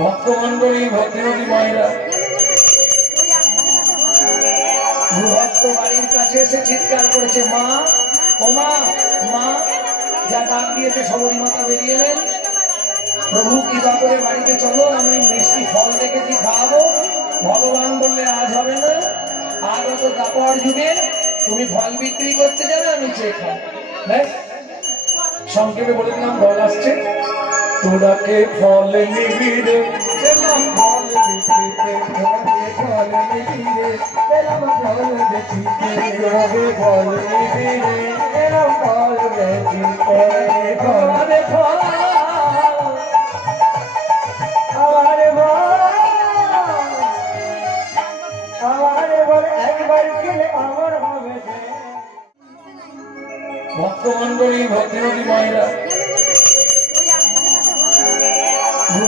ভক্তমন্ডলী ভক্তিমতী মায়েরা ভক্ত বাড়ির কাছে এসে চিৎকার করেছে, মা ও মা, মা যা ডাক দিয়েছে সবরী মাতা বেরিয়ে এলেন। প্রভু কৃপা করে বাড়িতে চলো, আমি মিষ্টি ফল দেখেছি খাওয়াবো। ভগবান বললে আজ হবে না, আজ অত দাপড় যুগে তুমি ফল বিক্রি করতে যাবে, আমি চেয়ে খাবো। সংক্ষেপে বলে দিলাম, দল আসছে। তোরাকে ফল নিবি রে, পেলাম ফল বিক্রিতে, তোরাকে ফল নিবি রে, পেলাম ফল বিক্রিতে, তোরাকে ফল নিবি রে, পেলাম ফল বিক্রিতে, ফলে ফল আমারে বল একবার খেলে আমার হবে। ভক্তমন্ডলী ভক্তিমতী মায়েরা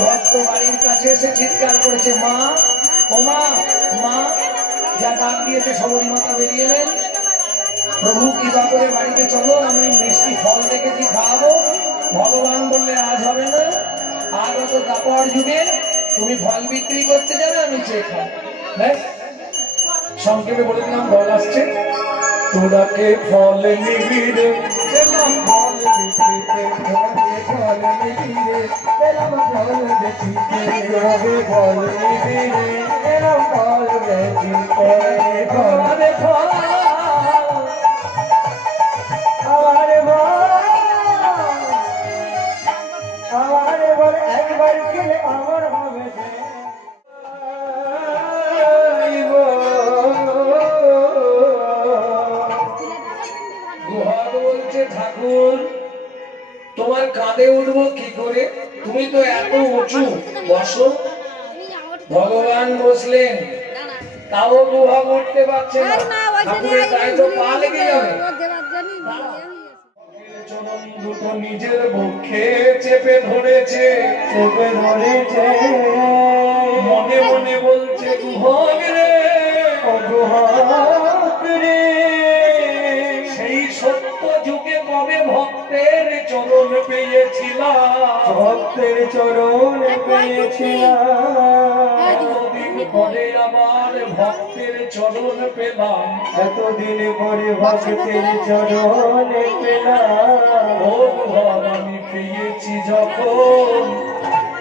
ভক্ত বাড়ির কাছে এসে চিৎকার করেছে, মা ও মা, মা যা ডাক দিয়েছে সবরী মাতা বেরিয়ে এলেন। প্রভু কৃপা করে বাড়িতে চলো, আমি মিষ্টি ফল দেখেছি খাওয়াবো। ভগবান বললে আজ হবে না, আজ অত দাপড় যুগে তুমি ফল বিক্রি করতে যাবে, আমি চেয়ে খাবো। সংক্ষেপে বলে দিলাম, দল আসছে। তোরাকে ফল নিবি রে, পেলাম ফল বিক্রিতে, তোরাকে ফল নিবি রে, পেলাম ফল বিক্রিতে, তোরাকে ফল নিবি রে, পেলাম ফল বিক্রিতে, ফলে ফল আমারে বল একবার খেলে আমার হবে। ঠাকুর তোমার কাঁধে উঠবো কি করে, তুমি তো এত উঁচু, বসো। ভগবান বসলেন, তাও গুহা উঠতে পারছে না, ঠাকুরের তাই তো পা লেগে যাবে। চরণ দুটো নিজের বুকে চেপে ধরেছে, মনে মনে বলছে, গুহক রে, ও গুহক রে, সেই সত্য যুগে কবে ভক্তের চরণ পেয়েছিলাম, ভক্তের চরণ পেয়েছিলাম, এতদিন পরে আবার ভক্তের চরণ পেলাম, এতদিন পরে ভক্তের চরণ পেলাম। ও ভগবান আমি পেয়েছি যখন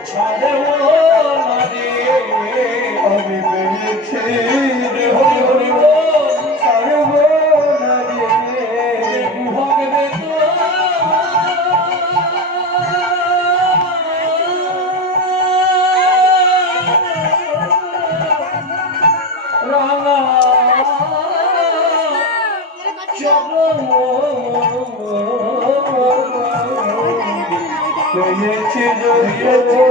ছাড়বো না রে, আমি পেয়েছি হরি হরি বল, ছাড়বো না রে, ভগবে তো রাঙা চরণ পেয়েছি জড়িয়েছে।